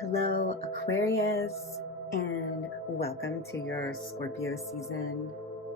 Hello, Aquarius, and welcome to your Scorpio season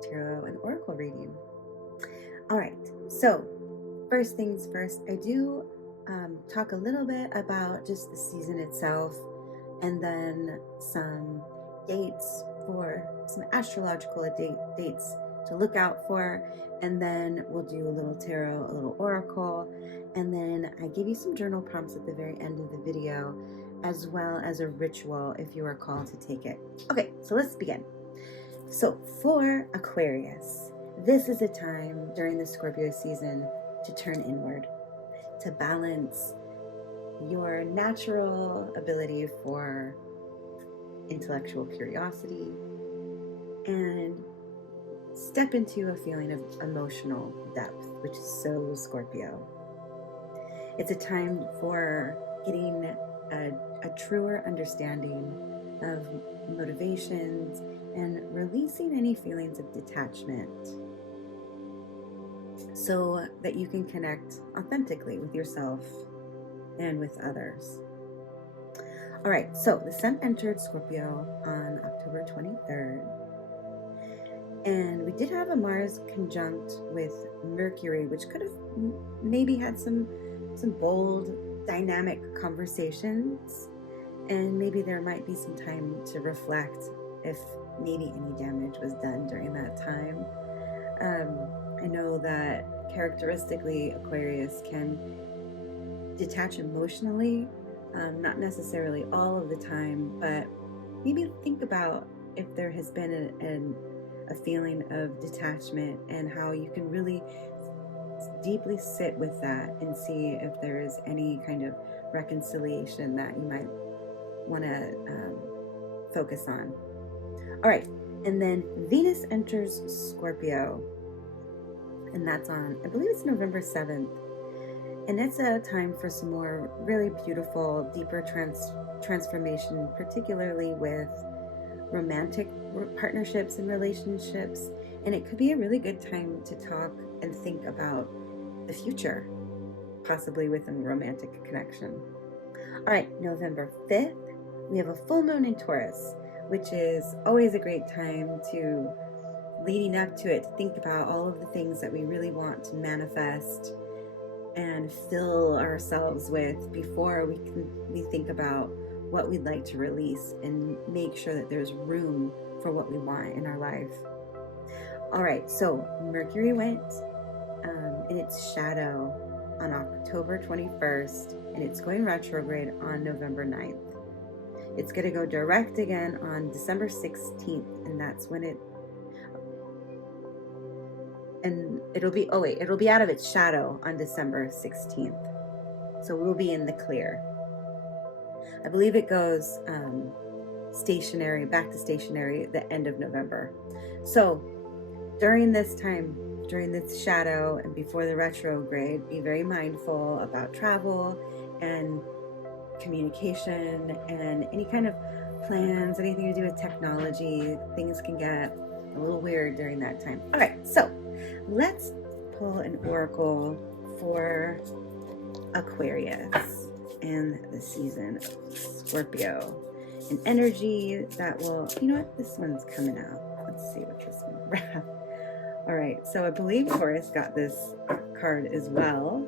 tarot and oracle reading. All right, so first things first, I do talk a little bit about just the season itself and then some dates for some astrological dates to look out for. And then we'll do a little tarot, a little oracle, and then I give you some journal prompts at the very end of the video, as well as a ritual if you are called to take it. Okay, so let's begin. So for Aquarius, this is a time during the Scorpio season to turn inward, to balance your natural ability for intellectual curiosity and step into a feeling of emotional depth, which is so Scorpio. It's a time for getting a truer understanding of motivations and releasing any feelings of detachment so that you can connect authentically with yourself and with others. All right, so the sun entered Scorpio on October 23rd, and we did have a Mars conjunct with Mercury, which could have maybe had some bold, dynamic conversations, and maybe there might be some time to reflect if maybe any damage was done during that time. I know that characteristically Aquarius can detach emotionally, not necessarily all of the time, but maybe think about if there has been a feeling of detachment and how you can really deeply sit with that and see if there is any kind of reconciliation that you might want to focus on. All right, and then Venus enters Scorpio, and that's on, I believe it's November 7th. And it's a time for some more really beautiful, deeper transformation, particularly with romantic partnerships and relationships. And it could be a really good time to talk and think about the future, possibly with a romantic connection. All right, November 5th, we have a full moon in Taurus, which is always a great time to, leading up to it, to think about all of the things that we really want to manifest and fill ourselves with before we think about what we'd like to release and make sure that there's room for what we want in our life. All right, so Mercury went in its shadow on October 21st, and it's going retrograde on November 9th. It's going to go direct again on December 16th, and that's when it'll be out of its shadow on December 16th. So we'll be in the clear. I believe it goes stationary, back to stationary at the end of November. So during this time, during this shadow and before the retrograde, be very mindful about travel and communication and any kind of plans, anything to do with technology. Things can get a little weird during that time. All right, so let's pull an oracle for Aquarius and the season of Scorpio. An energy that will, you know what, this one's coming out. Let's see what this one wrath. All right, so I believe Taurus got this card as well.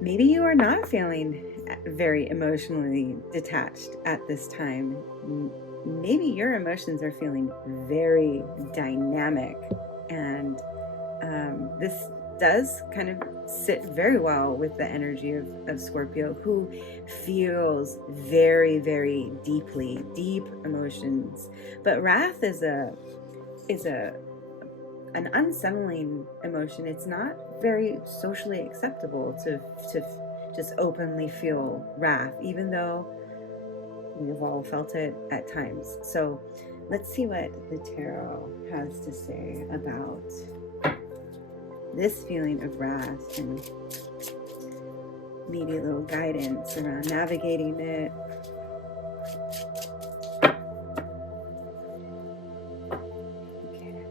Maybe you are not feeling very emotionally detached at this time. Maybe your emotions are feeling very dynamic, and this does kind of sit very well with the energy of Scorpio, who feels very, very deep emotions. But wrath is an unsettling emotion. It's not very socially acceptable to just openly feel wrath, even though we've all felt it at times. So let's see what the tarot has to say about this feeling of wrath and maybe a little guidance around navigating it. Okay.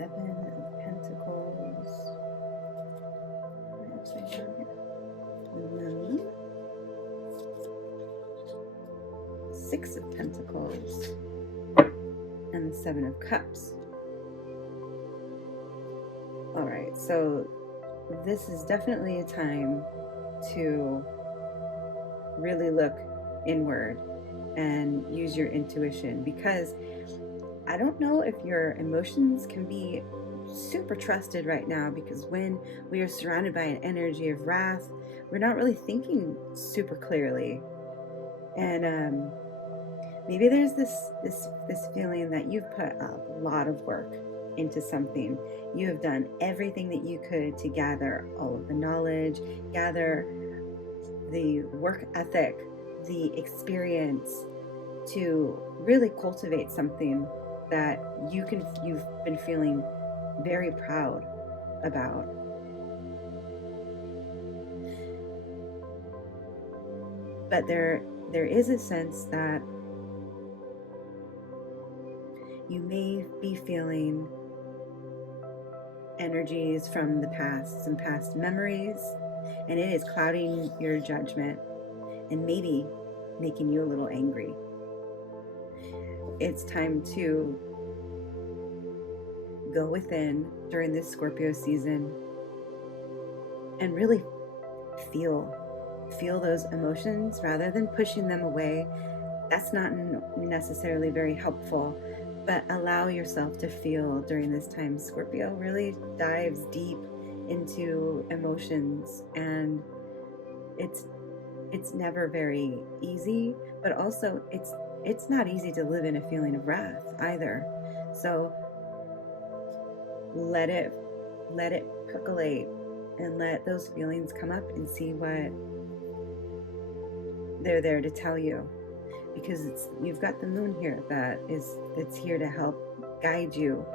Seven of Pentacles. Upside down here. The Moon. Six of Pentacles. And the Seven of Cups. Alright, so this is definitely a time to really look inward and use your intuition, because I don't know if your emotions can be super trusted right now, because when we are surrounded by an energy of wrath, we're not really thinking super clearly. And maybe there's this feeling that you've put a lot of work into something. You have done everything that you could to gather all of the knowledge, gather the work ethic, the experience, to really cultivate something that you've been feeling very proud about. But there is a sense that you may be feeling energies from the past, some past memories, and it is clouding your judgment and maybe making you a little angry. It's time to go within during this Scorpio season and really feel those emotions rather than pushing them away. That's not necessarily very helpful, but allow yourself to feel during this time. Scorpio really dives deep into emotions, and it's never very easy, but also it's not easy to live in a feeling of wrath either. So let it percolate and let those feelings come up and see what they're there to tell you, because you've got the Moon here that's here to help guide you,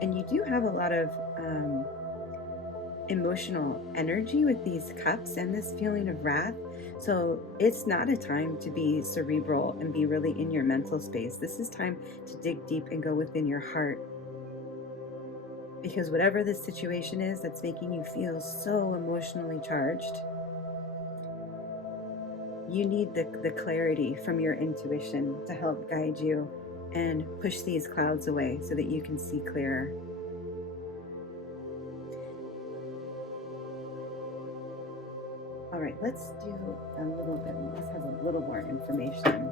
and you do have a lot of emotional energy with these cups and this feeling of wrath. So it's not a time to be cerebral and be really in your mental space. This is time to dig deep and go within your heart, because whatever this situation is that's making you feel so emotionally charged, you need the clarity from your intuition to help guide you and push these clouds away so that you can see clearer. All right, let's do a little bit. Let's have a little more information.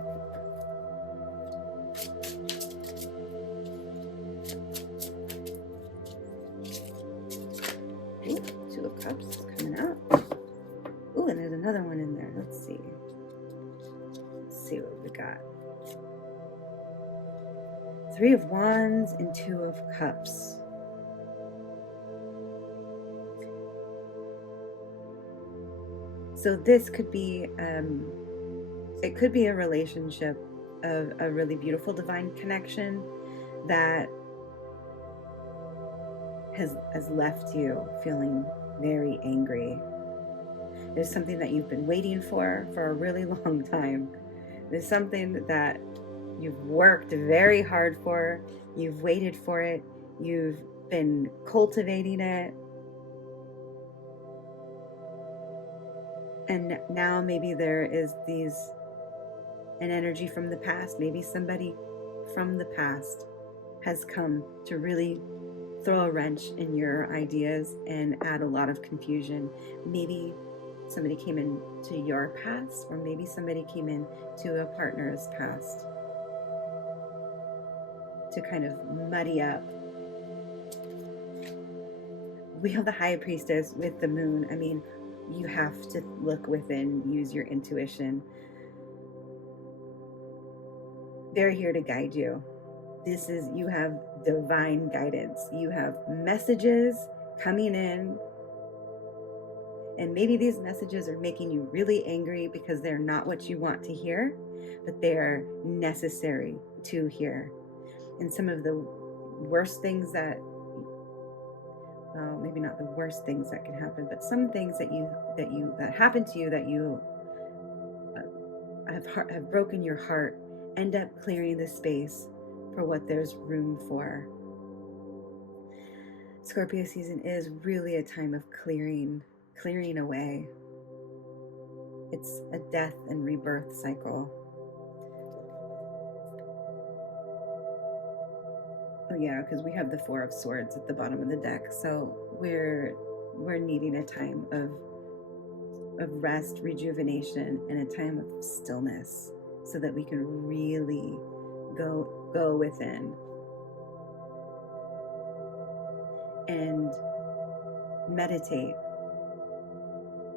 Ooh, Two of Cups is coming out. Ooh, and there's another one in there. Let's see. Let's see what we got. Three of Wands and Two of Cups. So this could be, it could be a relationship of a really beautiful divine connection that has left you feeling very angry. There's something that you've been waiting for a really long time. There's something that you've worked very hard for. You've waited for it. You've been cultivating it. And now maybe there is an energy from the past. Maybe somebody from the past has come to really throw a wrench in your ideas and add a lot of confusion. Maybe somebody came into your past, or maybe somebody came into a partner's past to kind of muddy up. We have the High Priestess with the Moon. I mean, you have to look within, use your intuition. They're here to guide you. You have divine guidance. You have messages coming in, and maybe these messages are making you really angry because they're not what you want to hear, but they're necessary to hear. And some of the worst things that, well, maybe not the worst things that can happen, but some things that happen to you that you have broken your heart, end up clearing the space for what there's room for. Scorpio season is really a time of clearing away. It's a death and rebirth cycle. Oh yeah, because we have the Four of Swords at the bottom of the deck. So we're needing a time of rest, rejuvenation, and a time of stillness so that we can really go within and meditate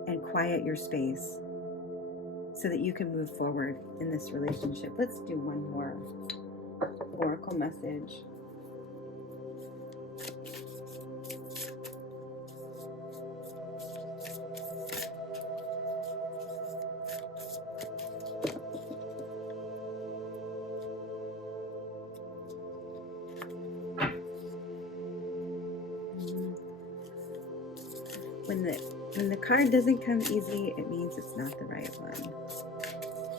and quiet your space so that you can move forward in this relationship. Let's do one more oracle message. When the card doesn't come easy, it means it's not the right one.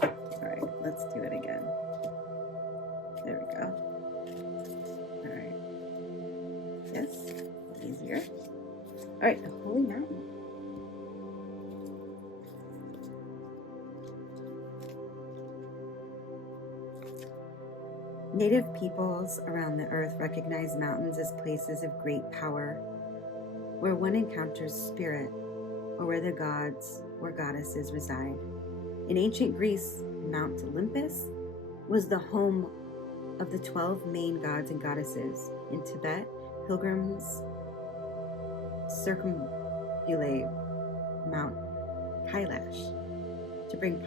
All right, let's do it again. There we go. All right. Yes, easier. All right, the Holy Mountain. Native peoples around the earth recognize mountains as places of great power, where one encounters spirit, or where the gods or goddesses reside. In ancient Greece, Mount Olympus was the home of the 12 main gods and goddesses. In Tibet, pilgrims circumambulate Mount Kailash to bring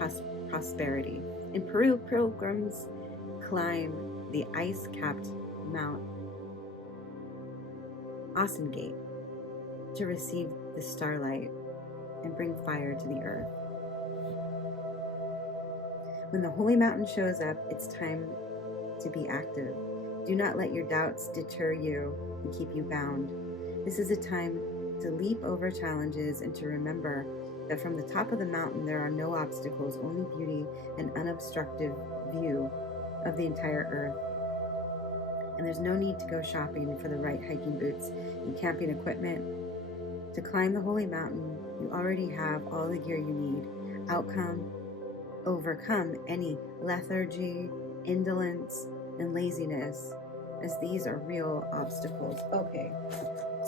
prosperity. In Peru, pilgrims climb the ice-capped Mount Osengate to receive the starlight and bring fire to the earth. When the Holy Mountain shows up, it's time to be active. Do not let your doubts deter you and keep you bound. This is a time to leap over challenges and to remember that from the top of the mountain there are no obstacles, only beauty and unobstructed view of the entire earth. And there's no need to go shopping for the right hiking boots and camping equipment. To climb the Holy Mountain, you already have all the gear you need. Overcome any lethargy, indolence, and laziness, as these are real obstacles. Okay,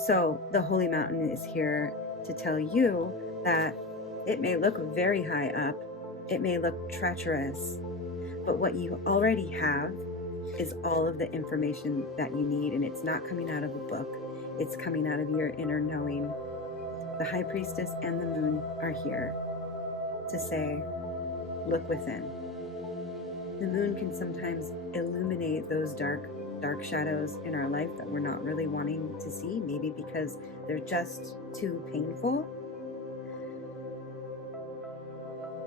so the Holy Mountain is here to tell you that it may look very high up, it may look treacherous, but what you already have is all of the information that you need, and it's not coming out of a book, it's coming out of your inner knowing. The High Priestess and the Moon are here to say, look within. The moon can sometimes illuminate those dark shadows in our life that we're not really wanting to see, maybe because they're just too painful.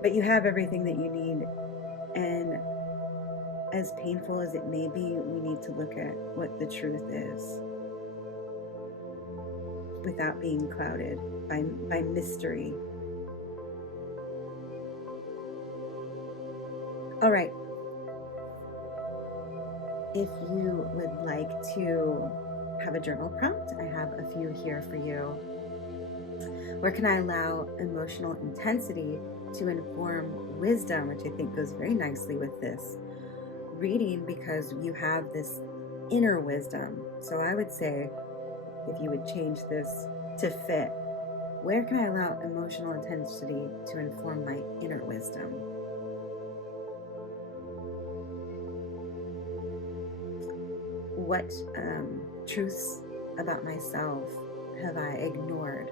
But you have everything that you need, and as painful as it may be, we need to look at what the truth is without being clouded by mystery. All right. If you would like to have a journal prompt, I have a few here for you. Where can I allow emotional intensity to inform wisdom, which I think goes very nicely with this reading, because you have this inner wisdom. So I would say, if you would change this to fit, where can I allow emotional intensity to inform my inner wisdom? What truths about myself have I ignored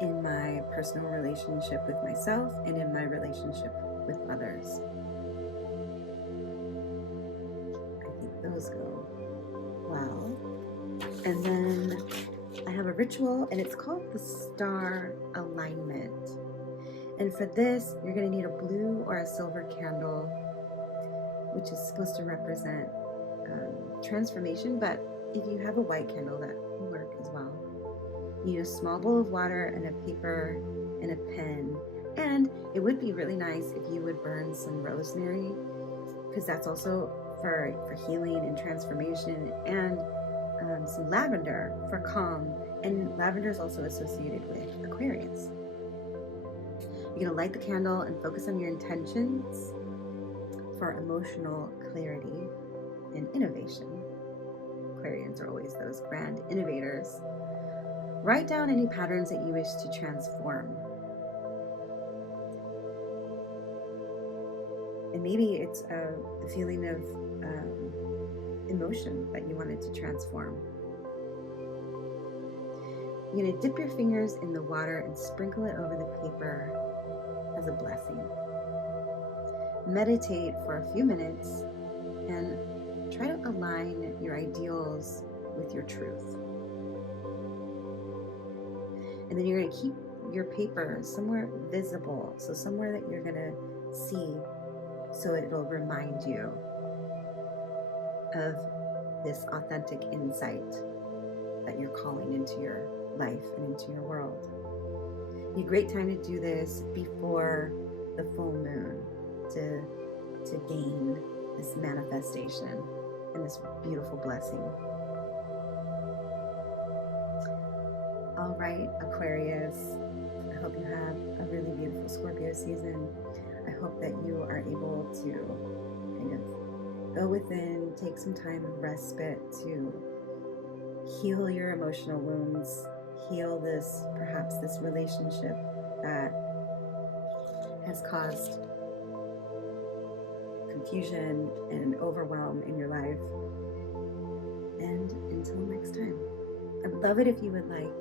in my personal relationship with myself and in my relationship with others? I think those go well. And then I have a ritual, and it's called the Star Alignment. And for this, you're going to need a blue or a silver candle, which is supposed to represent transformation, but if you have a white candle, that will work as well. You need a small bowl of water and a paper and a pen, and it would be really nice if you would burn some rosemary, because that's also for healing and transformation, and some lavender for calm, and lavender is also associated with Aquarius. You're going to light the candle and focus on your intentions for emotional clarity and innovation. Aquarians are always those grand innovators. Write down any patterns that you wish to transform. And maybe it's a feeling of emotion that you wanted to transform. You're going to dip your fingers in the water and sprinkle it over the paper as a blessing. Meditate for a few minutes and try to align your ideals with your truth. And then you're going to keep your paper somewhere visible, so somewhere that you're going to see, so it'll remind you of this authentic insight that you're calling into your life and into your world. It's a great time to do this before the full moon to gain this manifestation and this beautiful blessing. All right, Aquarius, I hope you have a really beautiful Scorpio season. I hope that you are able to kind of go within, take some time of respite to heal your emotional wounds, heal this, perhaps this relationship that has caused confusion and overwhelm in your life. And until next time, I would love it if you would like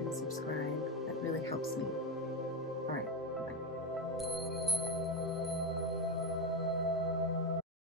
and subscribe. That really helps me.